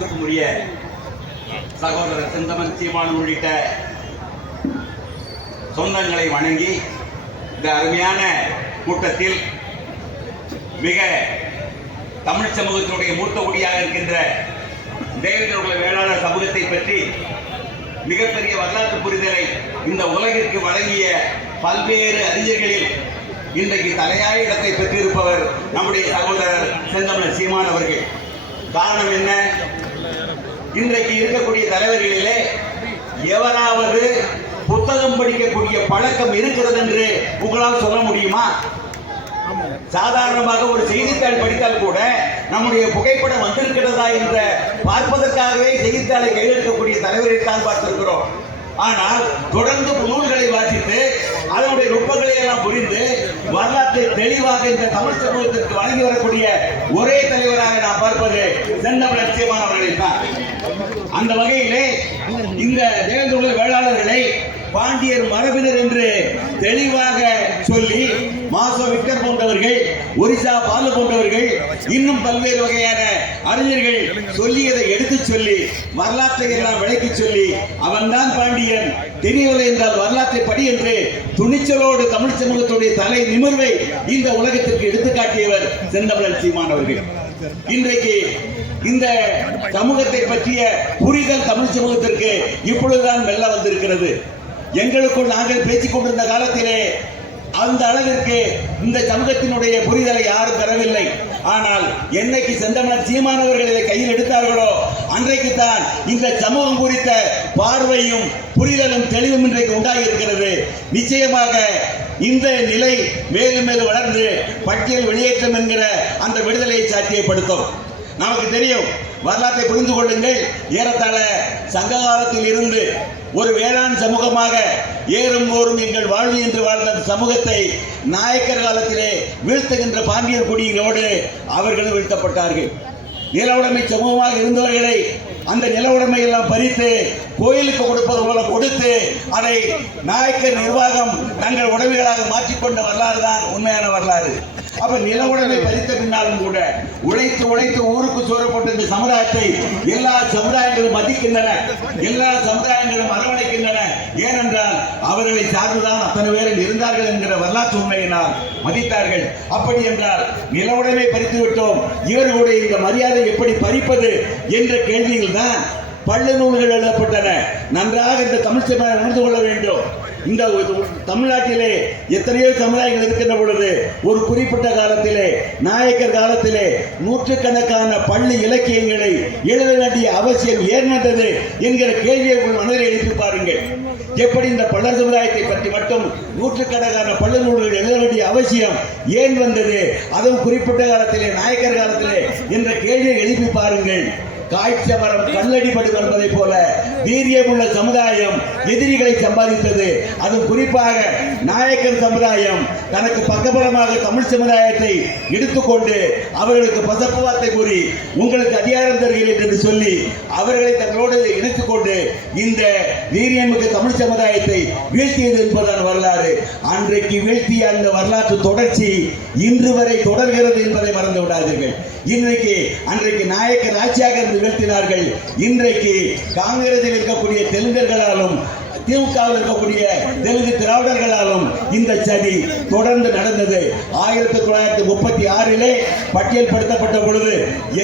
மதிப்பிற்குரிய சகோதரர் செந்தமன் சீமான் உள்ளிட்ட சொந்தங்களை வணங்கி இந்த அருமையான கூட்டத்தில் மிக தமிழ் சமூகத்தினுடைய மூத்த குடியாக இருக்கின்ற தேவேந்திர வேளாளர் சமூகத்தை பற்றி மிகப்பெரிய வரலாற்று புரிதலை இந்த உலகிற்கு வழங்கிய பல்வேறு அறிஞர்களில் இன்றைக்கு தலையாய இடத்தை பெற்றிருப்பவர் நம்முடைய சகோதரர் செந்தமிழன் சீமான் அவர்கள். காரணம் என்ன? இன்றைக்கு இருக்கக்கூடிய தலைவர்களிலே எவராவது புத்தகம் படிக்கக்கூடிய பழக்கம் இருக்கிறது என்று உங்களால் சொல்ல முடியுமா? சாதாரணமாக ஒரு செய்தித்தாள் படித்தால் கூட நம்முடைய புகைப்படம் வந்திருக்கிறதா என்ற பார்ப்பதற்காகவே செய்தித்தாளை கையெழுத்தக்கூடிய தலைவரை தான் பார்த்திருக்கிறோம். ஆனால் தொடர்ந்து நூல்களை வாசித்து அதனுடைய நுட்பங்களை எல்லாம் புரிந்து வரலாற்றை தெளிவாக இந்த தமிழ் சமூகத்திற்கு வழங்கி வரக்கூடிய ஒரே தலைவராக நாம் பார்ப்பது செந்தமிழன் சீமான் அவர்களை தான். அந்த வகையிலே இந்த தேவேந்திர வேளாளர்களை பாண்டியர் மரபினர் என்று தெளிவாக சொல்லி மாசோ விக்டர் போன்றவர்கள், ஒரிசா பாலு போன்றவர்கள், இன்னும் பல்வேறு வகையான அறிஞர்கள் சொல்லியதை எடுத்து சொல்லி வரலாற்றை எல்லாம் விளக்கி சொல்லி அவன்தான் பாண்டியன், தெரியவில்லை என்றால் வரலாற்றை படி என்று துணிச்சலோடு தமிழ் சமூகத்துடைய தலை நிமிர்வை இந்த உலகத்திற்கு எடுத்துக்காட்டியவர் செந்தமிழன் சீமான் அவர்கள். இன்றைக்கு இந்த சமூகத்தை பற்றிய புரிதல் தமிழ் சமூகத்திற்கு இப்பொழுதுதான் மெல்ல வந்திருக்கிறது. எங்களுக்குள் நாங்கள் பேசிக் கொண்டிருந்த காலத்திலே அந்த அளவிற்கு இந்த சமூகத்தினுடைய புரிதலை யாரும் தரவில்லை. ஆனால் என்னைக்கு செந்தமிழன் சீமான் அவர்கள் இதை கையில் எடுத்தார்களோ அன்றைக்குத்தான் இந்த சமூகம் குறித்த பார்வையும் புரிதலும் தெளிவும் இன்றைக்கு உண்டாகி இருக்கிறது. நிச்சயமாக இந்த நிலை மேலும் மேலும் வளர்ந்து பட்டியல் வெளியேற்றம் என்கிற அந்த விடுதலையை சாத்தியப்படுத்தும். நமக்கு தெரியும், வரலாற்றை புரிந்து கொள்ளுங்கள். ஏறத்தாழ சங்க காலத்தில் இருந்து ஒரு வேளாண் சமூகமாக ஏறும் ஓரும் எங்கள் வாழ்வு என்று வாழ்ந்த சமூகத்தை நாயக்கர் காலத்திலே வீழ்த்துகின்ற பாண்டியர் குடியினோடு அவர்களும் வீழ்த்தப்பட்டார்கள். நில உடைமை சமூகமாக இருந்தவர்களை அந்த நில உடைமை எல்லாம் பறித்து கோயிலுக்கு கொடுப்பது போல கொடுத்து அதை நாயக்கர் நிர்வாகம் தங்கள் உடைமைகளாக மாற்றிக்கொண்ட வரலாறு தான் உண்மையான வரலாறு. அப்ப நில உடைமை பறித்த பின்னாலும் கூட உழைத்து உழைத்து ஊருக்கு சோறப்பட்ட இந்த சமுதாயத்தை எல்லா சமுதாயங்களும் மதிக்கின்றன, எல்லா சமுதாயங்களும் அரவணைக்கின்றன. ஏனென்றால் அவர்களை சார்ந்துதான் அத்தனை பேரில் இருந்தார்கள் என்கிற வரலாற்று உண்மையினால் மதித்தார்கள். அப்படி என்றால் நில உடைமை பறித்து விட்டோம், இவர்களுடைய இந்த மரியாதை எப்படி பறிப்பது என்ற கேள்வியில் தான் பள்ளி நூல்கள் எழுதப்பட்டன. நன்றாக இந்த தமிழ் சமுதாயம் உணர்ந்து கொள்ள வேண்டும். இந்த தமிழ்நாட்டிலே எத்தனையோ சமுதாயங்கள் இருக்கின்ற பொழுது ஒரு குறிப்பிட்ட காலத்திலே நாயக்கர் காலத்திலே நூற்றுக்கணக்கான பள்ளி இலக்கியங்களை எழுத வேண்டிய அவசியம் ஏற்பட்டது என்கிற கேள்வியை மனதில் எழுப்பி பாருங்கள். எப்படி இந்த பள்ளர் சமுதாயத்தை பற்றி மட்டும் நூற்றுக்கணக்கான பள்ளி நூல்கள் எழுத வேண்டிய அவசியம் ஏன் வந்தது, அதுவும் குறிப்பிட்ட காலத்திலே நாயக்கர் காலத்திலே என்ற கேள்வியை எழுப்பி பாருங்கள். காய்ச்ச மரம் கல்லடிபடும் என்பதை போல வீரியமுள்ள சமுதாயம் எதிரிகளை சம்பாதித்தது. அதுவும் குறிப்பாக நாயக்கர் சமுதாயம் தனக்கு பக்கபலமாக தமிழ் சமுதாயத்தை எடுத்துக்கொண்டு அவர்களுக்கு பசப்பு வார்த்தை கூறி உங்களுக்கு அதிகாரம் தருகிறேன் என்று சொல்லி அவர்களை தங்களோடு இணைத்துக் கொண்டு இந்த வீரியமிக்க தமிழ் சமுதாயத்தை வீழ்த்தியது என்பதான வரலாறு. அன்றைக்கு வீழ்த்திய அந்த வரலாற்று தொடர்ச்சி இன்று வரை தொடர்கிறது என்பதை மறந்து விடாதீர்கள். அன்றைக்கு நாயக்கர் ஆட்சியாக வீழ்த்தினார்கள். இன்றைக்கு காங்கிரஸில் இருக்கக்கூடிய தெலுங்கர்களாலும் திமுகவில் இருக்கக்கூடிய தெலுங்கு திராவிடர்களாலும் இந்த சதி தொடர்ந்து நடந்தது. 1936 பட்டியல் படுத்தப்பட்ட பொழுது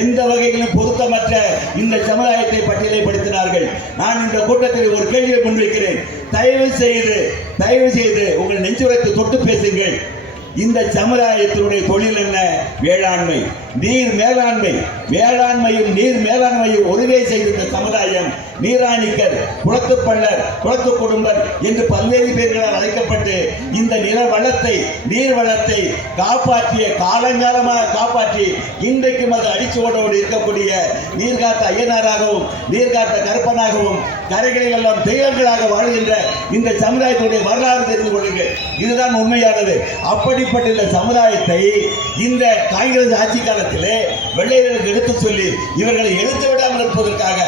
எந்த வகையிலும் பொருத்தமற்ற இந்த சமுதாயத்தை பட்டியலைப்படுத்தினார்கள். நான் இந்த கூட்டத்தில் ஒரு கேள்வியை முன்வைக்கிறேன். தயவு செய்து உங்கள் நெஞ்சுரத்தை தொட்டு பேசுங்கள். இந்த சமுதாயத்தினுடைய தொழில் என்ன? வேளாண்மை, நீர் மேலாண்மை. வேளாண்மையும் நீர் மேலாண்மையும் ஒருவே செய்த சமுதாயம் நீராணிக்கர், குளத்துப்பள்ளர், குளத்து குடும்பர் என்று பல்வேறு பேர்களால் அழைக்கப்பட்டு இந்த நில வளத்தை நீர் வளத்தை காப்பாற்றிய காலங்காலமாக காப்பாற்றி இன்றைக்கும் அது அடிச்சுவடோடு இருக்கக்கூடிய நீர்காத்த ஐயனாராகவும் நீர்காத்த கருப்பனாகவும் கரைகளில் எல்லாம் தெய்வங்களாக வாழ்கின்ற இந்த சமுதாயத்துடைய வரலாறு தெரிந்து கொள்ளுங்கள். இதுதான் உண்மையானது. அப்படிப்பட்ட சமுதாயத்தை இந்த காங்கிரஸ் ஆட்சி கால காலத்திலே வெள்ளையர்களுக்கு எடுத்து சொல்லி இவர்களை எழுந்து விடாமல் இருப்பதற்காக,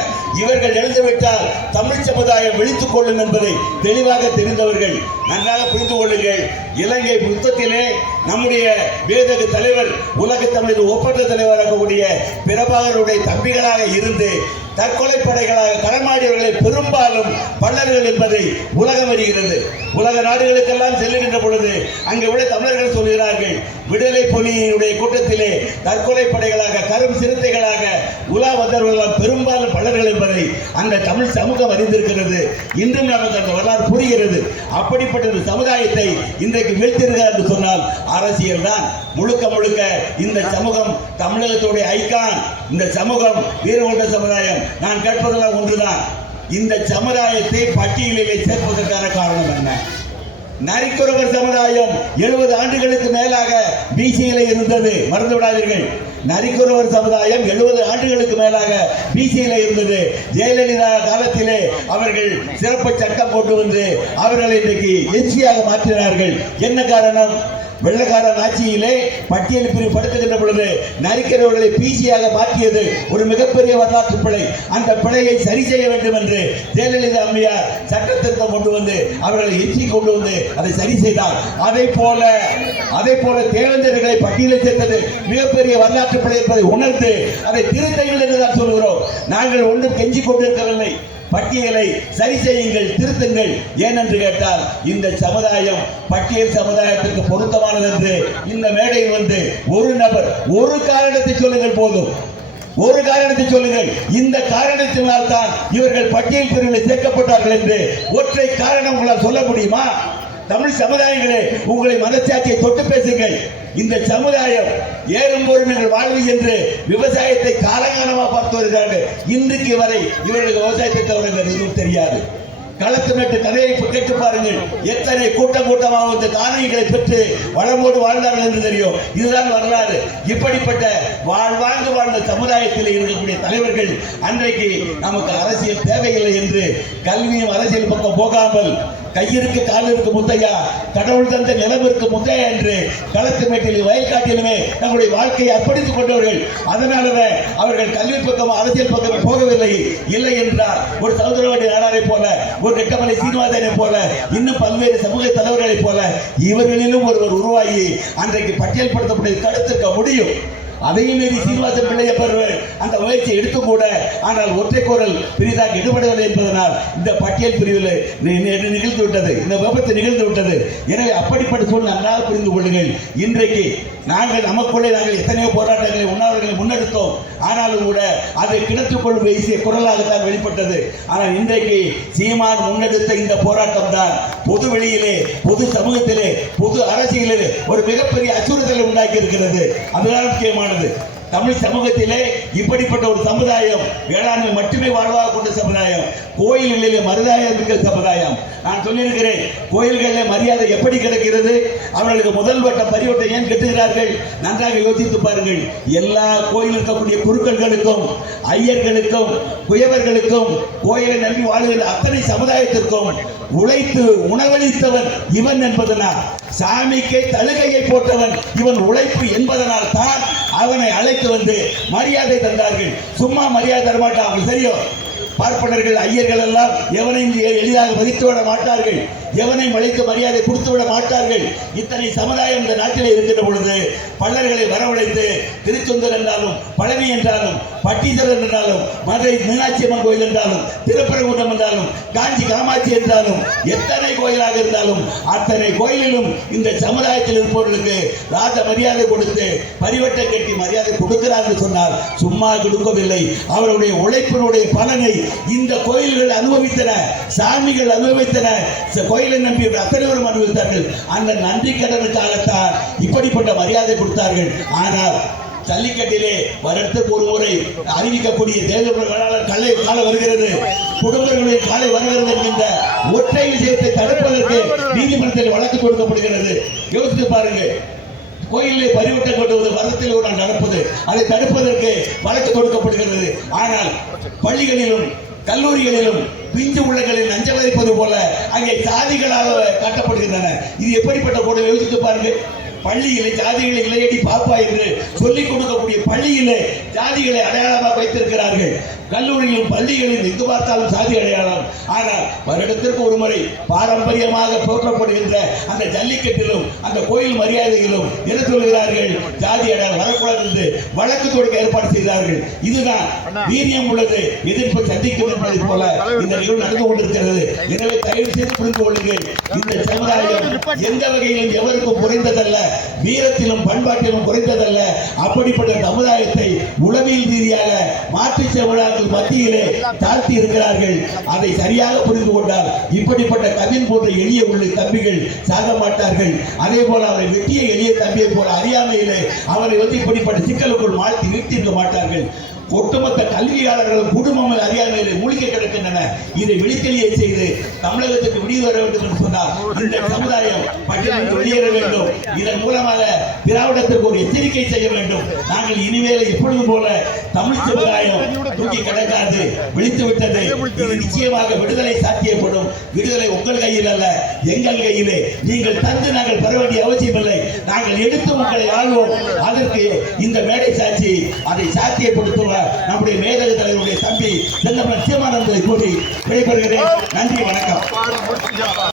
இவர்கள் எழுந்துவிட்டால் தமிழ் சமுதாயம் விழித்துக் கொள்ளும் என்பதை தெளிவாக தெரிந்தவர்கள். நன்றாக புரிந்து கொள்ளுங்கள். இலங்கை யுத்தத்திலே நம்முடைய வேதக தலைவர், உலக தமிழர் ஒப்பற்ற தலைவராகக்கூடிய பிரபாகருடைய தம்பிகளாக இருந்து தற்கொலை படைகளாக களமாடியவர்களை பெரும்பாலும் பல்லர்கள் என்பதை உலகம் அறிகிறது. உலக நாடுகளுக்கெல்லாம் செல்லுகின்ற பொழுது அங்கே உள்ள தமிழர்கள் சொல்கிறார்கள், விடுதலை புலியினுடைய கூட்டத்திலே தற்கொலை படைகளாக கரும் சிறுத்தைகளாக உலா வந்தவர்களால் பெரும்பாலும் பல்லர்கள் என்பதை அந்த தமிழ் சமூகம் அறிந்திருக்கிறது. இன்றும் நமக்கு அந்த வரலாறு புரிகிறது. அப்படிப்பட்ட ஒரு சமுதாயத்தை இன்றைக்கு வீழ்த்திருக்கிறார் என்று சொன்னால் அரசியல் தான். முழுக்க முழுக்க இந்த சமூகம் தமிழகத்துடைய ஐகான். இந்த சமூகம் வீரகொண்ட சமுதாயம். நான் கேட்பதெல்லாம் ஒன்றுதான், இந்த சமுதாயத்தை பட்டியலிலே சேர்ப்பதற்கான காரணம் என்ன? நரிக்குறவர் சமுதாயம் 70 ஆண்டுகளுக்கு மேலாக பிசியில இருந்தது, மறந்து விடாதீர்கள். நரிக்குறவர் சமுதாயம் 70 ஆண்டுகளுக்கு மேலாக பிசியில இருந்தது. ஜெயலலிதா காலத்திலே அவர்கள் சிறப்பு சட்டம் கொண்டு வந்து அவர்களை இன்றைக்கு எச்சியாக மாற்றினார்கள். என்ன காரணம்? வெள்ளக்காரன் ஆட்சியிலே பட்டியல் பிரிவுபடுத்துகின்ற பொழுது நரிக்கிறவர்களை பிசியாக மாற்றியது ஒரு மிகப்பெரிய வரலாற்று பிழை. அந்த பிழையை சரி செய்ய வேண்டும் என்று ஜெயலலிதா அம்மையார் சட்டத்திருத்தம் கொண்டு வந்து அவர்களை எச்சி கொண்டு வந்து அதை சரி செய்தார். அதை போல தேவேந்திரர்களை பட்டியலில் சேர்த்தது மிகப்பெரிய வரலாற்று பிழை என்பதை உணர்ந்து அதை திருத்தங்கள் என்று தான் சொல்கிறோம். நாங்கள் ஒன்றும் கெஞ்சி கொண்டிருக்கவில்லை. பட்டியலை சரி செய்யுங்கள், திருத்துங்கள். ஏனென்று கேட்டால் இந்த சமுதாயம் பட்டியல் சமுதாயத்திற்கு பொருத்தமானது என்று இந்த மேடையில் வந்து ஒரு நபர் ஒரு காரணத்தை சொல்லுங்கள் போதும். ஒரு காரணத்தை சொல்லுங்கள். இந்த காரணத்தினால் தான் இவர்கள் பட்டியல் பிரிவில் சேர்க்கப்பட்டார்கள் என்று ஒற்றை காரணம் உங்களால் சொல்ல முடியுமா? தமிழ் சமுதாயங்களே, உங்களை மனசாட்சியை தொட்டு பேசுங்கள். இந்த சமுதாயம் ஏறும் போரும் எங்கள் வாழ்வு என்று விவசாயத்தை காலகாலமாக பார்த்து வருகிறார்கள். இன்றைக்கு வரை இவர்களுக்கு விவசாயத்தை தவிர எதுவும் தெரியாது. களத்து மேட்டு கதையை கேட்டு பாருங்கள். எத்தனை கூட்டமாக இந்த காணிகளை பெற்று வளமோடு வாழ்ந்தார்கள் என்று தெரியும். இதுதான் வரலாறு. இப்படிப்பட்ட வாழ்வாங்கு வாழ்ந்த சமுதாயத்தில் இருக்கக்கூடிய தலைவர்கள் அன்றைக்கு நமக்கு அரசியல் தேவையில்லை என்று கல்வியும் அரசியல் பக்கம் போகாமல் கையிருக்கு காலிற்கு முத்தையா, கடவுள் தந்த நிலமிற்கு முத்தையா என்று களத்து மேட்டிலும் வயல்காட்டிலுமே நம்முடைய வாழ்க்கையை அர்ப்பணித்துக் கொண்டவர்கள். அதனாலவே அவர்கள் கல்வி பக்கம் அரசியல் பக்கம் போகவில்லை. இல்லை என்றால் ஒரு சௌந்தரவண்டி நாடாரை போல, ஒரு நெட்டமலை சீனிவாசனை போல, இன்னும் பல்வேறு சமூக தலைவர்களை போல இவர்களிலும் ஒருவர் உருவாகி அன்றைக்கு பட்டியல்படுத்தப்பட்டு தடுத்திருக்க முடியும். அதையும் மீறி சீனிவாச பிள்ளைய அந்த முயற்சியை எடுத்து கூட, ஆனால் ஒற்றை குரல் பெரிதாக ஈடுபடவில்லை என்பதனால் இந்த பட்டியல் பிரிவில் நிகழ்ந்து விட்டது, இந்த விபத்து நிகழ்ந்து விட்டது. எனவே அப்படிப்பட்ட சூழ்நிலை நன்றாக புரிந்து கொள்ளுங்கள். இன்றைக்கு நமக்குள்ளே நாங்கள் எத்தனையோ போராட்டங்களை உண்ணாவிரர்களை முன்னெடுத்தோம். ஆனாலும் கூட அதை கிணற்றுக்குள் வீசிய குரலாகத்தான் வெளிப்பட்டது. ஆனால் இன்றைக்கு சீமான் முன்னெடுத்த இந்த போராட்டம் தான் பொது வெளியிலே, பொது சமூகத்திலே, பொது அரசியலிலே ஒரு மிகப்பெரிய அச்சுறுத்தலை உண்டாக்கி இருக்கிறது. அதுதான் முக்கியமானது. தமிழ் சமூகத்திலே இப்படிப்பட்ட ஒரு சமுதாயம், வேளாண்மை மட்டுமே வாழ்வாக கொண்ட சமுதாயம், கோயில்களிலே மரியாதை இருக்கிற சமுதாயம். நான் சொல்லியிருக்கிறேன், கோயில்களில் மரியாதை எப்படி கிடைக்கிறது? அவர்களுக்கு முதல் வட்ட பரிவட்டம் ஏன் கட்டுகிறார்கள்? நன்றாக யோசித்து பாருங்கள். எல்லா கோயில் இருக்கக்கூடிய குருக்களுக்கும், ஐயர்களுக்கும், குயவர்களுக்கும், கோயிலை நம்பி வாழ்கிற அத்தனை சமுதாயத்திற்கும் உழைத்து உணவளித்தவன் இவன் என்பதனால், சாமிக்கு தழுகையை போட்டவன் இவன் உழைப்பு என்பதனால் தான் அவனை அழைத்து வந்து மரியாதை தந்தார்கள். சும்மா மரியாதை தரமாட்டான். சரியோ, பார்ப்பனர்கள் ஐயர்கள் எல்லாம் எவனையும் எளிதாக மதித்து விட மாட்டார்கள், எவனையும் அழைத்து மரியாதை கொடுத்து விட மாட்டார்கள். இத்தனை சமுதாயம் இந்த நாட்டிலே இருக்கிற பொழுது பல்லர்களை வரவழைத்து திருச்செந்தூர் என்றாலும், பழனி என்றாலும், பட்டீஸ்வரர் என்றாலும், மதுரை மீனாட்சி அம்மன் கோயில் என்றாலும், திருப்பரங்குன்றம் என்றாலும், காஞ்சி காமாட்சி என்றாலும், எத்தனை கோயிலாக இருந்தாலும் அத்தனை கோயிலிலும் இந்த சமுதாயத்தில் இருப்பவர்களுக்கு ராஜ மரியாதை கொடுத்து பரிவட்டம் கட்டி மரியாதை கொடுக்கிறார்கள் சொன்னால் சும்மா கொடுக்கவில்லை. அவருடைய உழைப்பினுடைய பலனை இந்த கோயில்கள் அனுபவித்தன, சாமிகள் அனுபவித்தன, கோயிலை நம்பி அத்தனைவரும் அனுபவித்தார்கள். அந்த நன்றி கடனுக்காகத்தான் இப்படிப்பட்ட மரியாதை கொடுத்தார்கள். ஆனால் ஜல்லிக்கட்டிலே வருடத்துக்கு ஒரு முறை அறிவிக்கக்கூடிய தேர்தல் காலை வருகிறது, குடும்பங்களின் காலை வருகிறது என்கின்ற ஒற்றை விஷயத்தை தடுப்பதற்கு நீதிமன்றத்தில் வழக்கு கொடுக்கப்படுகிறது. யோசித்து பாருங்கள். கோயிலே பரிவட்டம் கொண்டு வருடத்தில் ஒரு நாள் நடப்பது, அதை தடுப்பதற்கு வழக்கு கொடுக்கப்படுகிறது. ஆனால் பள்ளிகளிலும் கல்லூரிகளிலும் பிஞ்சு உள்ளங்களில் நஞ்ச வைப்பது போல அங்கே சாதிகளாக காட்டப்படுகின்றன. இது எப்படிப்பட்ட கூட யோசித்து பாருங்கள். பள்ளியிலே ஜாதிகளை இல்லையடி பாப்பா என்று சொல்லிக் கொடுக்கக்கூடிய பள்ளியிலே ஜாதிகளை அடையாளமாக வைத்திருக்கிறார்கள். கல்லூரியிலும் பள்ளிகளில் எங்கு பார்த்தாலும் சாதி அடையாளம். ஆனால் வருடத்திற்கு ஒரு முறை பாரம்பரியமாக போற்றப்படுகின்ற அந்த ஜல்லிக்கட்டிலும் அந்த கோயில் மரியாதையிலும் என்ன சொல்கிறார்கள்? ஜாதி அடையாளம் வரக்கூடாது என்று வழக்கு தொடுக்க ஏற்பாடு செய்தார்கள். இதுதான் வீரியம் உள்ளது எதிர்ப்பு சந்திக்கும் என்பதை போல இந்த நிகழ்வு நடந்து கொண்டிருக்கிறது. எனவே தயவு செய்து புரிந்து கொள்ளுங்கள், இந்த சமுதாயம் எந்த வகையிலும் எவருக்கும் குறைந்ததல்ல, வீரத்திலும் பண்பாட்டிலும் குறைந்ததல்ல. அப்படிப்பட்ட சமுதாயத்தை உளவியல் ரீதியாக மாற்று சமுதாயங்கள் மத்தியிலே தாழ்த்தி இருக்கிறார்கள். அதை சரியாக புரிந்து கொண்டால் இப்படிப்பட்ட கவின் போன்ற எளிய உள்ள தம்பிகள் சாக மாட்டார்கள். அதே போல அவரை வெட்டிய எளிய தம்பியை போல அறியாமையிலே அவரை வந்து இப்படிப்பட்ட சிக்கலுக்குள் மாற்றி நிறுத்தியிருக்க மாட்டார்கள். ஒட்டுமொத்த கல்வியாளர்கள் குடும்பம் அறியாமையிலே மூழ்கி கிடக்கின்றன. இதை வெளித்தெளிய செய்து தமிழகத்துக்கு விடிவு வர வேண்டும் என்று சொன்னால் இந்த சமுதாயம் பட்டியலில் வெளியேற வேண்டும். இதன் மூலமாக திராவிடத்திற்கு ஒரு எச்சரிக்கை செய்ய வேண்டும். நாங்கள் இனிமேல் எப்பொழுதும் போல தமிழ் சமுதாயம் தூக்கி கிடக்காது, விழித்து விட்டது. இது நிச்சயமாக விடுதலை சாத்தியப்படும். விடுதலை உங்கள் கையில் அல்ல, எங்கள் கையிலே. நீங்கள் தந்து நாங்கள் பெற வேண்டிய அவசியம் இல்லை. நாங்கள் எடுத்து உங்களை ஆள்வோம். அதற்கு இந்த மேடை சாட்சி அதை சாத்தியப்படுத்துவார் நம்முடைய மேதகு தலைவருடைய தம்பி செல்லமன் சீமானந்தை கூறி விடைபெறுகிறேன். நன்றி, வணக்கம்.